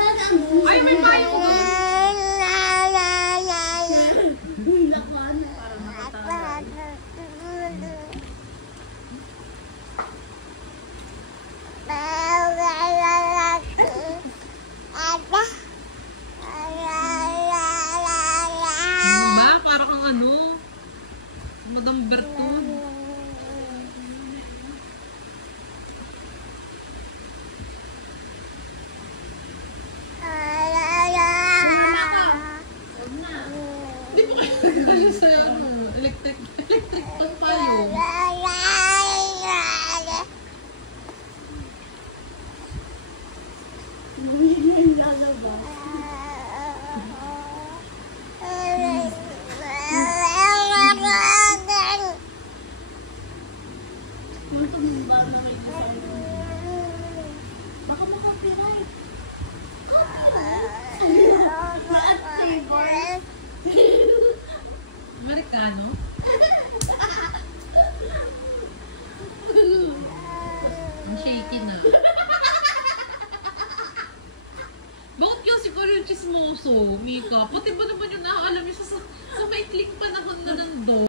Ay, may payo! Para makatagal. Ano ba? Para kang ano? Madam Bertun. Hindi mo kaya kasi sa ano, electric pan tayo. Baka makapiright. Amerikano? Ang shaky na. Bakit kasi ko yung chismoso, Mika? Pati ba naman yung nakakalam yung sa maikling panahon na nando?